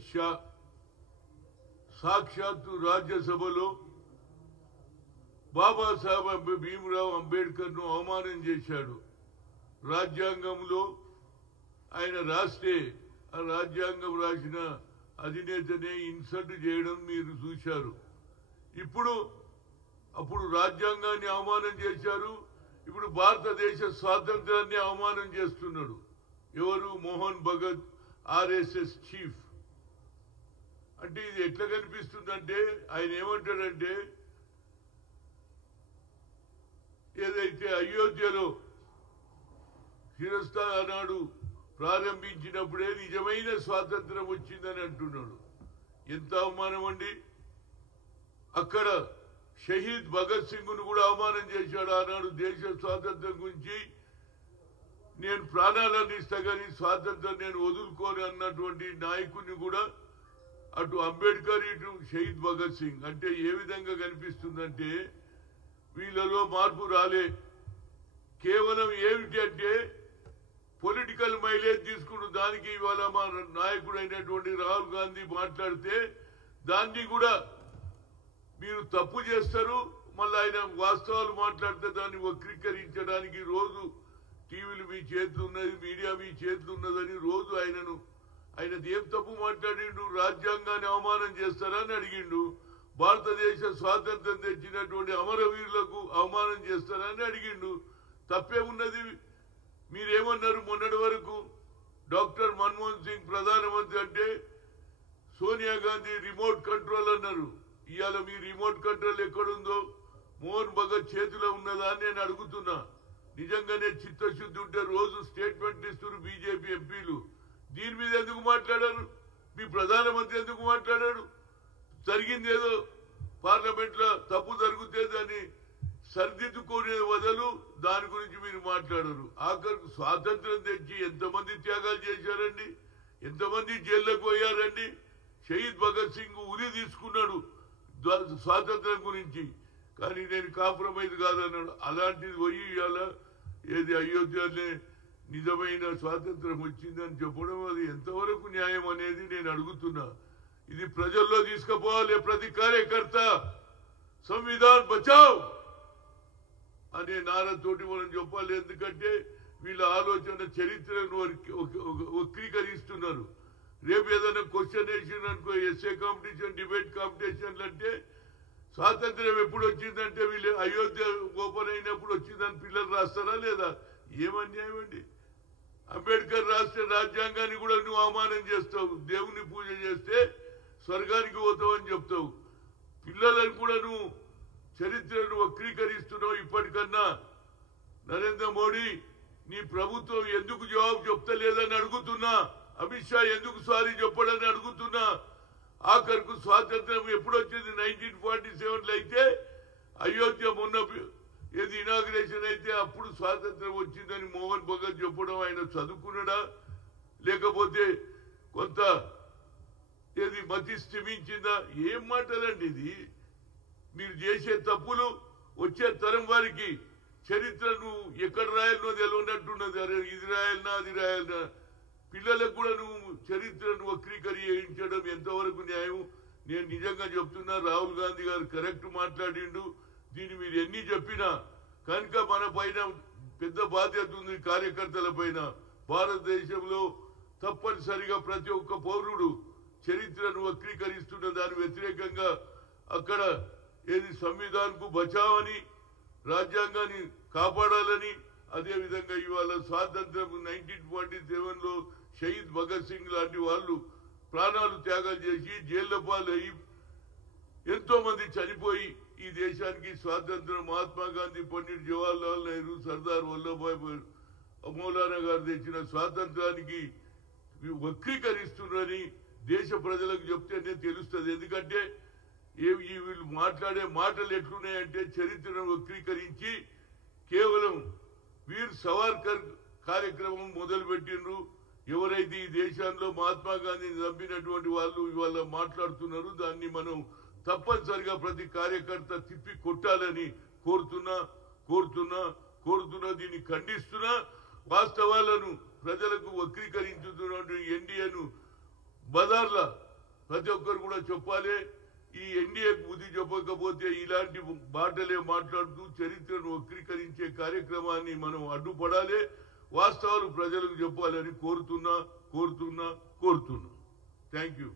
అమిత్ షా సాక్షాత్తు రాజ్యసభలో బాబాసాహెబ్ భీమరావు అంబేద్కర్ ను అవమానం చేశాడు. రాజ్యాంగంలో ఆయన రాస్తే ఆ రాజ్యాంగం రాసిన అధినేతనే ఇన్సల్ట్ చేయడం మీరు చూశారు. అప్పుడు రాజ్యాంగాన్ని అవమానం చేశారు. ఇప్పుడు భారతదేశ స్వాతంత్రాన్ని అవమానం చేస్తున్నాడు. ఎవరు? Mohan Bhagat, RSS chief. అంటే ఇది ఎట్లా కనిపిస్తుందంటే ఆయన ఏమంటాడంటే ఏదైతే అయోధ్యలో శిరస్థాన్ ఆనాడు ప్రారంభించినప్పుడే నిజమైన స్వాతంత్రం వచ్చిందని అంటున్నాడు. ఎంత అవమానం అండి! అక్కడ షహీద్ భగత్ సింగ్ ను కూడా అవమానం చేశాడు. ఆనాడు దేశ స్వాతంత్రం గురించి నేను ప్రాణాలను ఇస్తా కానీ స్వాతంత్రం నేను వదులుకోను అన్నటువంటి నాయకుడిని కూడా అటు అంబేద్కర్ ఇటు షహీద్ భగత్ సింగ్. అంటే ఏ విధంగా కనిపిస్తుందంటే వీళ్ళలో మార్పు రాలే. కేవలం ఏమిటి అంటే పొలిటికల్ మైలేజ్ తీసుకున్న దానికి ఇవాళ మా నాయకుడైనటువంటి రాహుల్ గాంధీ మాట్లాడితే దాన్ని కూడా మీరు తప్పు చేస్తారు. మళ్ళీ ఆయన వాస్తవాలు మాట్లాడితే దాన్ని వక్రీకరించడానికి రోజు టీవీలు మీ చేతులు ఉన్నది, మీడియా మీ చేతులు ఉన్నదని రోజు ఆయన ఏం తప్పు మాట్లాడిండు? రాజ్యాంగాన్ని అవమానం చేస్తారని అడిగిండు. భారతదేశ స్వాతంత్రం తెచ్చినటువంటి అమరవీరులకు అవమానం చేస్తారని అడిగిండు. తప్పే ఉన్నది? మీరేమన్నారు మొన్నటి వరకు? డాక్టర్ మన్మోహన్ సింగ్ ప్రధానమంత్రి అంటే సోనియా గాంధీ రిమోట్ కంట్రోల్ అన్నారు. ఇవాళ మీ రిమోట్ కంట్రోల్ ఎక్కడుందో మోహన్ భగత్ చేతిలో ఉన్నదా అని నేను అడుగుతున్నా. నిజంగానే చిత్తశుద్ధి ఉంటే రోజు స్టేట్మెంట్ ఇస్తున్నారు బీజేపీ ఎంపీలు. దీని మీద ఎందుకు మాట్లాడారు? మీ ప్రధానమంత్రి ఎందుకు మాట్లాడాడు? జరిగింది ఏదో పార్లమెంట్ లో తప్పు జరిగితే దాన్ని సరిదిద్దుకునే బదులు దాని గురించి మీరు మాట్లాడరు. ఆఖరికి స్వాతంత్రం తెచ్చి ఎంతమంది త్యాగాలు చేశారండి, ఎంతమంది జైల్లోకి పోయారండి. షహీద్ భగత్ సింగ్ ఉరి తీసుకున్నాడు స్వాతంత్రం గురించి, కానీ నేను కాంప్రమైజ్ కాదన్నాడు. అలాంటిది పోయి ఇవాళ ఏది అయోధ్యనే నిజమైన స్వాతంత్రం వచ్చిందని చెప్పడం అది ఎంతవరకు న్యాయం అనేది నేను అడుగుతున్నా. ఇది ప్రజల్లో తీసుకుపోవాలి. ప్రతి కార్యకర్త సంవిధాన్ బచావ్ అనే నారతోటి మనం చెప్పాలి. ఎందుకంటే వీళ్ళ ఆలోచన చరిత్రను వక్రీకరిస్తున్నారు. రేపు ఏదైనా క్వశ్చన్ వేసిననుకో ఎస్ఏ కాంపిటీషన్, డిబేట్ కాంపిటీషన్లు అంటే స్వాతంత్ర్యం ఎప్పుడు వచ్చిందంటే వీళ్ళు అయోధ్య ఓపెన్ అయినప్పుడు వచ్చిందని పిల్లలు రాస్తారా లేదా? ఏమన్యాయం అండి! అంబేద్కర్ రాష్ట్ర రాజ్యాంగాన్ని కూడా నువ్వు అవమానం చేస్తావు. దేవుని పూజ చేస్తే స్వర్గానికి పోతావని చెప్తావు. పిల్లలను కూడా నువ్వు చరిత్రను వక్రీకరిస్తున్నావు. ఇప్పటికన్నా నరేంద్ర మోడీ నీ ప్రభుత్వం ఎందుకు జవాబు చెప్తలేదని అడుగుతున్నా. అమిత్ షా ఎందుకు సారీ చెప్పడని అడుగుతున్నా. ఆఖరికి స్వాతంత్రం ఎప్పుడు వచ్చింది? 1947లో అయితే అయోధ్య మొన్న ఏది ఇనాగ్రేషన్ అయితే అప్పుడు స్వాతంత్రం వచ్చిందని మోహన్ భగత్ చెప్పడం ఆయన చదువుకున్నాడా? లేకపోతే కొంత ఏది మతి స్థిమించిందా? ఏం మాటలండి ఇది? మీరు చేసే తప్పులు వచ్చే తరం వారికి చరిత్రను ఎక్కడ రాయాలనో తెలియనట్టున్నది. అరే ఇది రాయాలనా అది రాయాలనా? పిల్లలకు కూడా నువ్వు చరిత్రను వక్రీకరించడం ఎంతవరకు న్యాయం? నేను నిజంగా చెప్తున్నా, రాహుల్ గాంధీ గారు కరెక్ట్ మాట్లాడిండు. దీన్ని మీరు ఎన్ని చెప్పినా కనుక మన పైన పెద్ద బాధ్యత ఉంది కార్యకర్తల పైన. భారతదేశంలో తప్పనిసరిగా ప్రతి ఒక్క పౌరుడు చరిత్రను వక్రీకరిస్తున్న దాని వ్యతిరేకంగా అక్కడ ఏది సంవిధాన్కు బచావని, రాజ్యాంగాన్ని కాపాడాలని, అదేవిధంగా ఇవాళ స్వాతంత్రం 1947లో షహీద్ భగత్ సింగ్ లాంటి వాళ్ళు ప్రాణాలు త్యాగాలు చేసి జైళ్ల పాలయ్యి ఎంతో మంది చనిపోయి ఈ దేశానికి స్వాతంత్రం మహాత్మా గాంధీ, పండిట్ జవహర్లాల్ నెహ్రూ, సర్దార్ వల్లభాయ్ మౌలానా గారు తెచ్చిన స్వాతంత్రానికి వక్రీకరిస్తున్నారని దేశ ప్రజలకు చెప్తేనే తెలుస్తుంది. ఎందుకంటే వీళ్ళు మాట్లాడే మాటలు ఎట్లున్నాయంటే చరిత్రను వక్రీకరించి కేవలం వీర్ సవార్కర్ కార్యక్రమం మొదలు పెట్టిండ్రు. ఎవరైతే ఈ దేశంలో మహాత్మా గాంధీని చంపినటువంటి వాళ్ళు ఇవాళ మాట్లాడుతున్నారు. దాన్ని మనం తప్పనిసరిగా ప్రతి కార్యకర్త తిప్పి కొట్టాలని కోరుతున్నా. దీన్ని ఖండిస్తున్నా. వాస్తవాలను ప్రజలకు వక్రీకరించుతున్నటువంటి ఎన్డీఏను బజార్ల ప్రతి ఒక్కరు కూడా చెప్పాలి. ఈ ఎన్డీఏకు బుద్ధి చెప్పకపోతే ఇలాంటి మాటలే మాట్లాడుతూ చరిత్రను వక్రీకరించే కార్యక్రమాన్ని మనం అడ్డుపడాలి. వాస్తవాలు ప్రజలకు చెప్పాలని కోరుతున్నా. Thank you.